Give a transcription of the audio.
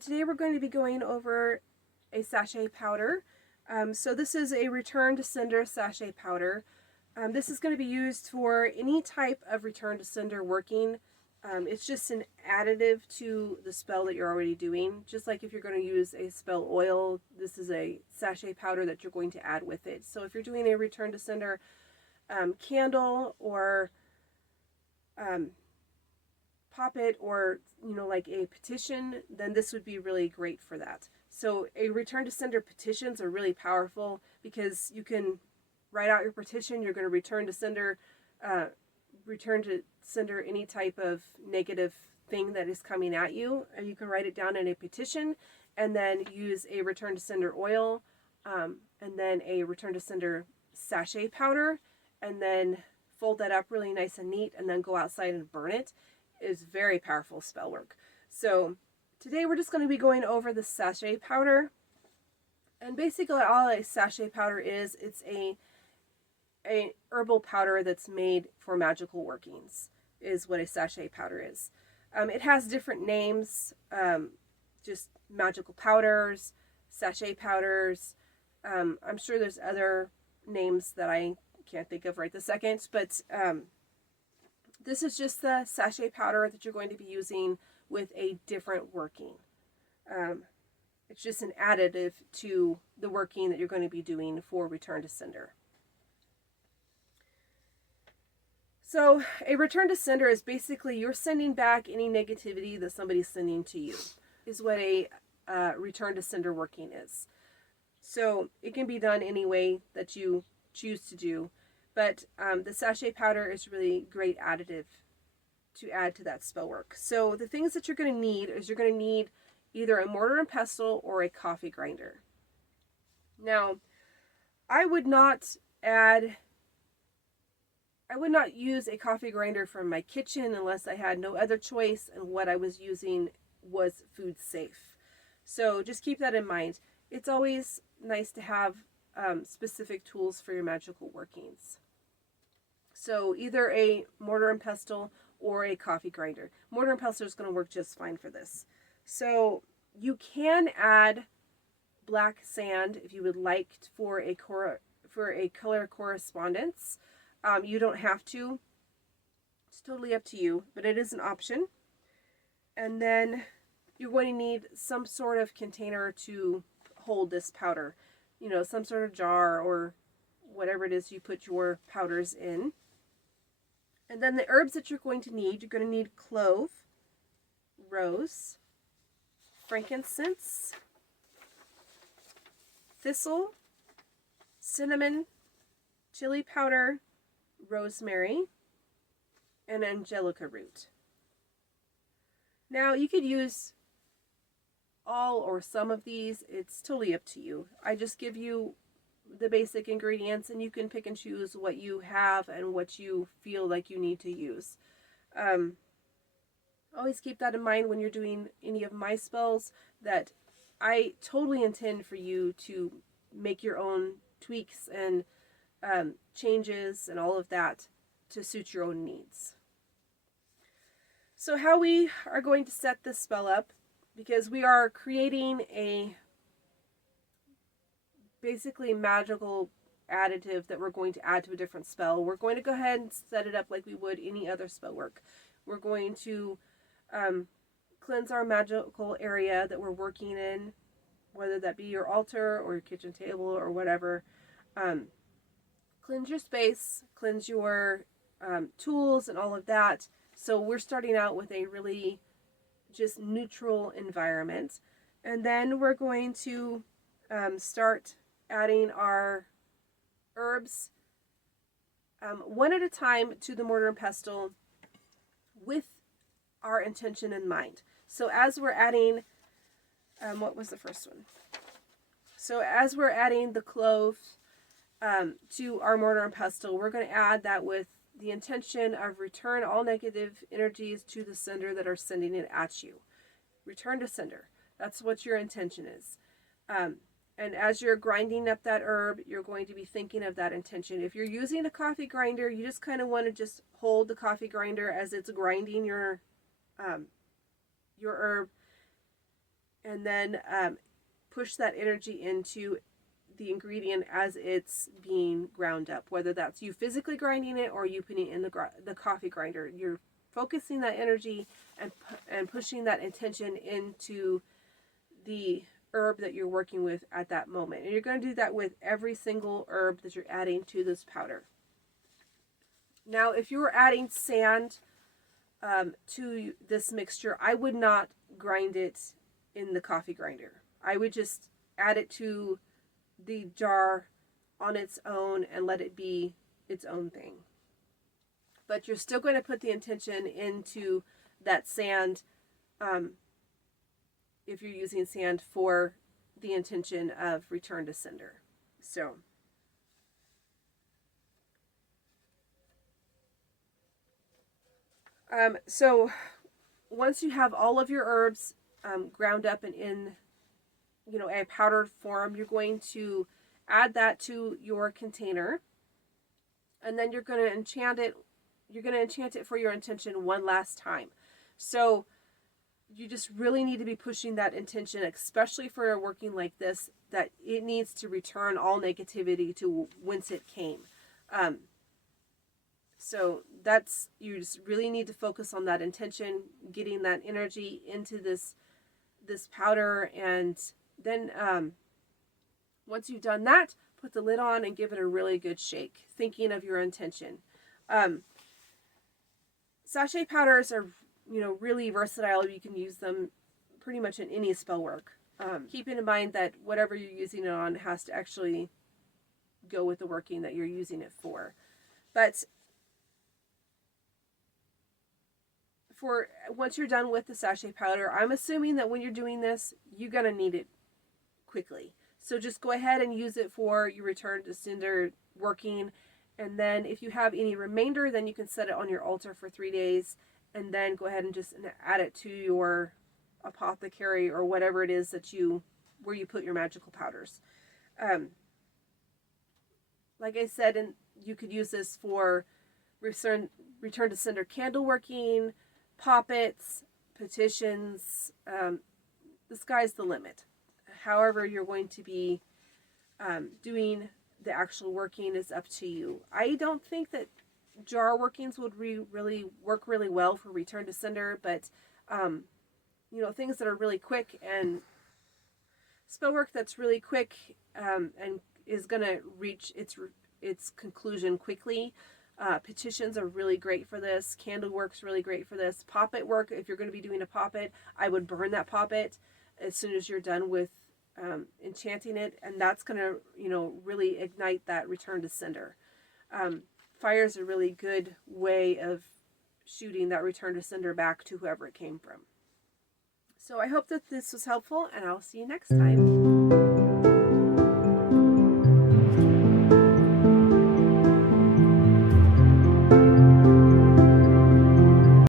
Today we're going to be going over a sachet powder. So this is a return to sender sachet powder. This is going to be used for any type of return to sender working. It's just an additive to the spell that you're already doing. Just like if you're going to use a spell oil, this is a sachet powder that you're going to add with it. So if you're doing a return to sender candle or poppet or like a petition, then this would be really great for that. So a return to sender petitions are really powerful because you can write out your petition. You're going to return to sender any type of negative thing that is coming at you, and you can write it down in a petition and then use a return to sender oil and then a return to sender sachet powder and then fold that up really nice and neat and then go outside and burn it. Is very powerful spell work. So today we're just going to be going over the sachet powder, and basically all a sachet powder is, it's a herbal powder that's made for magical workings is what a sachet powder is. It has different names, just magical powders, sachet powders. I'm sure there's other names that I can't think of right this second, but this is just the sachet powder that you're going to be using with a different working. It's just an additive to the working that you're going to be doing for return to sender. So a return to sender is basically you're sending back any negativity that somebody's sending to you, is what a return to sender working is. So it can be done any way that you choose to do. But the sachet powder is really great additive to add to that spell work. So the things that you're going to need is you're going to need either a mortar and pestle or a coffee grinder. Now, I would not use a coffee grinder from my kitchen unless I had no other choice and what I was using was food safe. So just keep that in mind. It's always nice to have specific tools for your magical workings. So either a mortar and pestle or a coffee grinder. Mortar and pestle is going to work just fine for this. So you can add black sand if you would like for a color correspondence. You don't have to. It's totally up to you, but it is an option. And then you're going to need some sort of container to hold this powder. Some sort of jar or whatever it is you put your powders in. And then the herbs that you're going to need, you're going to need clove, rose, frankincense, thistle, cinnamon, chili powder, rosemary, and angelica root. Now you could use all or some of these. It's totally up to you. I just give you the basic ingredients and you can pick and choose what you have and what you feel like you need to use. Always keep that in mind when you're doing any of my spells, that I totally intend for you to make your own tweaks and changes and all of that to suit your own needs. So how we are going to set this spell up, because we are creating a basically magical additive that we're going to add to a different spell. We're going to go ahead and set it up like we would any other spell work. We're going to cleanse our magical area that we're working in, whether that be your altar or your kitchen table or whatever. Cleanse your space, cleanse your tools and all of that. So we're starting out with a really just neutral environment. And then we're going to start adding our herbs one at a time to the mortar and pestle with our intention in mind. So as we're adding, what was the first one? So as we're adding the clove to our mortar and pestle, we're going to add that with the intention of return all negative energies to the sender that are sending it at you. Return to sender. That's what your intention is. And as you're grinding up that herb, you're going to be thinking of that intention. If you're using a coffee grinder, you just kind of want to just hold the coffee grinder as it's grinding your herb and then push that energy into the ingredient as it's being ground up, whether that's you physically grinding it or you putting it in the coffee grinder. You're focusing that energy and pushing that intention into the herb that you're working with at that moment. And you're going to do that with every single herb that you're adding to this powder. Now, if you were adding sand to this mixture, I would not grind it in the coffee grinder. I would just add it to the jar on its own and let it be its own thing. But you're still going to put the intention into that sand, if you're using sand for the intention of return to sender. So once you have all of your herbs ground up and in, a powdered form, you're going to add that to your container, and then you're going to enchant it. You're going to enchant it for your intention one last time. So you just really need to be pushing that intention, especially for a working like this, that it needs to return all negativity to whence it came. So you just really need to focus on that intention, getting that energy into this powder, and then once you've done that, put the lid on and give it a really good shake, thinking of your intention. Sachet powders are, really versatile. You can use them pretty much in any spell work. Keeping in mind that whatever you're using it on has to actually go with the working that you're using it for. But once you're done with the sachet powder, I'm assuming that when you're doing this, you're going to need it quickly. So just go ahead and use it for your return to sender working. And then if you have any remainder, then you can set it on your altar for 3 days, and then go ahead and just add it to your apothecary or whatever it is where you put your magical powders. Like I said, and you could use this for return to sender candle working, poppets, petitions. The sky's the limit. However you're going to be doing the actual working is up to you. I don't think that jar workings would really work really well for return to sender, but things that are really quick and spell work that's really quick and is going to reach its conclusion quickly. Petitions are really great for this. Candle work's really great for this. Poppet work, if you're going to be doing a poppet, I would burn that poppet as soon as you're done with enchanting it, and that's going to really ignite that return to sender. Fire is a really good way of shooting that return to sender back to whoever it came from. So I hope that this was helpful, and I'll see you next time.